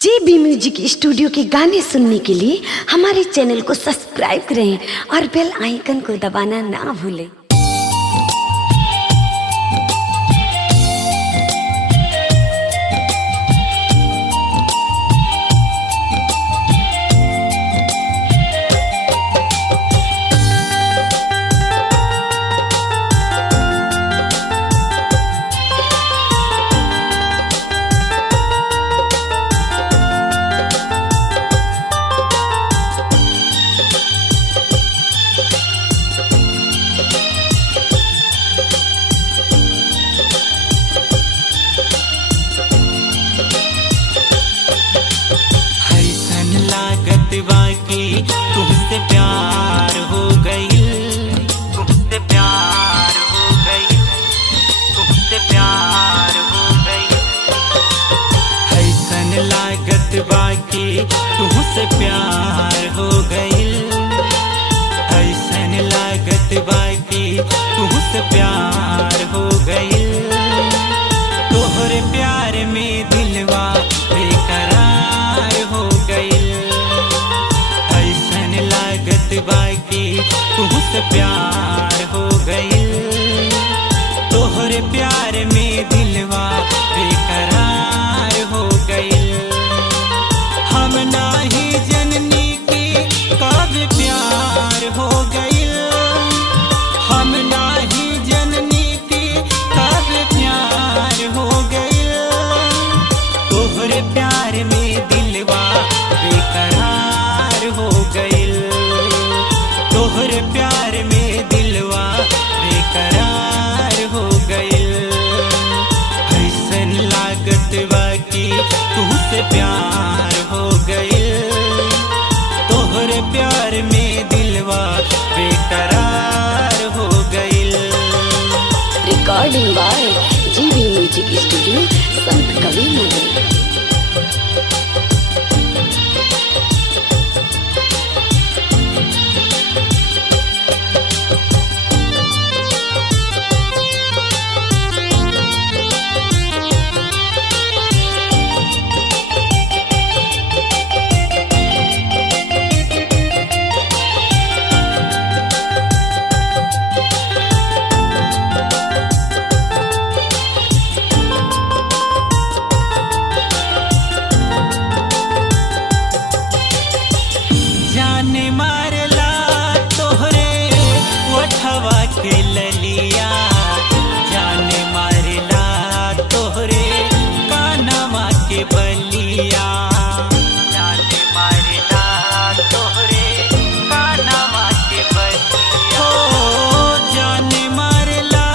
JB music studio के गाने सुनने के लिए हमारे चैनल को सब्सक्राइब करें और बेल आइकन को दबाना ना भूलें। तुमसे प्यार हो गई, तुमसे प्यार हो गई, तुमसे प्यार हो गई। ऐसन लागत बाकी तुमसे प्यार हो गई, ऐसन लागत बाकी तुमसे प्यार हो गई। तोहरे प्यार में दिलवा बेकरार हो गई, बाकी तुमसे प्यार हो गई। तोहरे प्यार में दिलवा बेकरार हो गई। हम नाही जननी की कब प्यार हो गई, हम नाही जननी की कब प्यार हो गई। तोहरे प्यार में दिलवा बेकरार हो गई, तोहरे प्यार में दिलवा बेकरार हो गई। ऐसन लागत बाकी तुमसे प्यार हो गई, तोहरे प्यार में दिलवा बेकरार हो गई। Recording by JB music studio Sant Kavi नगर। जाने मारला तोहरे ओठवा के ललिया, जाने मारला तोहरे कानवा के बलिया, जाने मारला तोहरे कानवा के बलिया। हो जाने मारला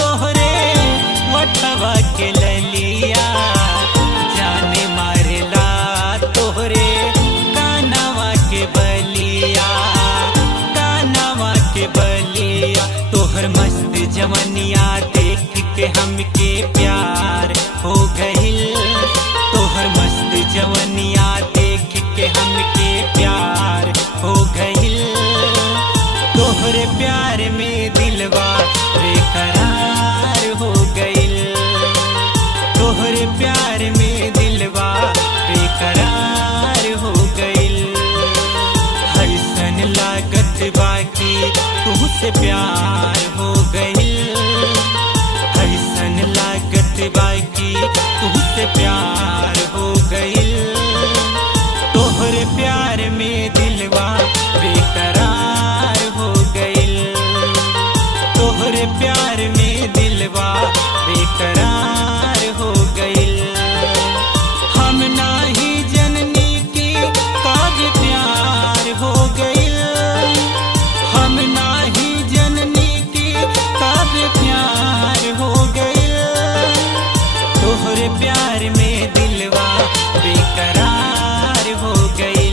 तोहरे ओठवा के ललिया, जाने मारला तोहरे बलिया, कानवा के बलिया। तोहर मस्त जवनिया देख के हमके प्यार हो गइल, तोहर मस्त जवनिया देख के हमके प्यार हो गइल। तोहरे प्यार में दिलवा बेकरार हो गइल, तोहरे प्यार में दिलवा बेकरार हो गइल। ऐसन लागत बाकी तुमसे प्यार हो गई, ऐसन लागत बाकी तुमसे प्यार हो गई। तोहरे प्यार में दिलवा बेकरार हो गई, तोहरे प्यार में दिलवा बेकरार हो गई। हम नाही जननी की कब प्यार हो गई, हम नाही जननी की कब प्यार हो गई। तोहरे प्यार में दिलवा बेकरार हो गई,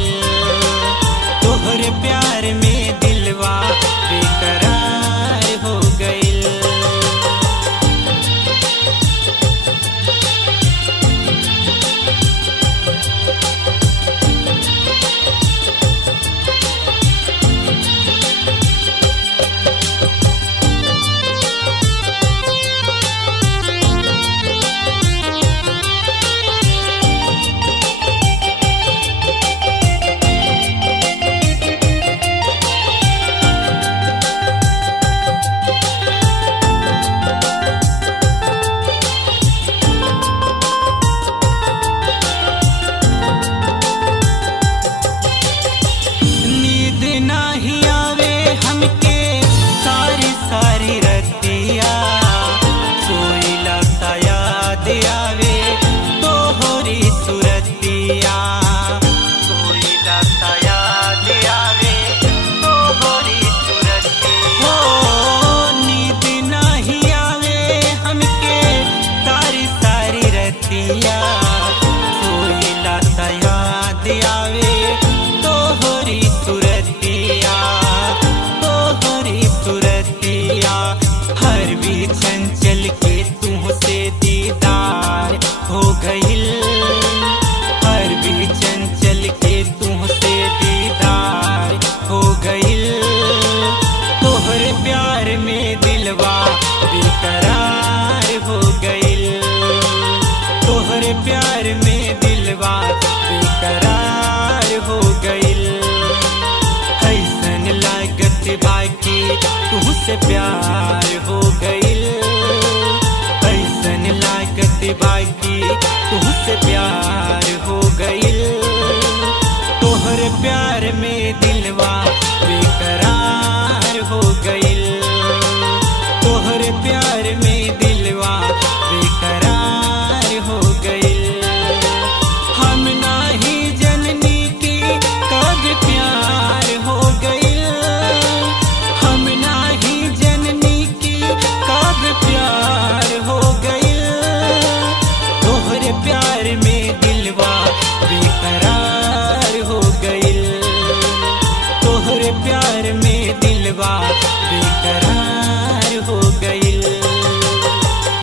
तुहसे प्यार हो गइल। ऐसन लागत बाकी तुहसे प्यार हो गइल। तोहरे प्यार में दिलवा बेकरार हो गइल। तोहरे प्यार में दिलवा बेकरार हो गइल। हम नाही जननी की कब प्यार हो गइल। हम नाही जननी की कब प्यार हो गइल। तोहरे प्यार में दिलवा बेकरार हो गइल। तोहरे प्यार में दिलवा बेकरार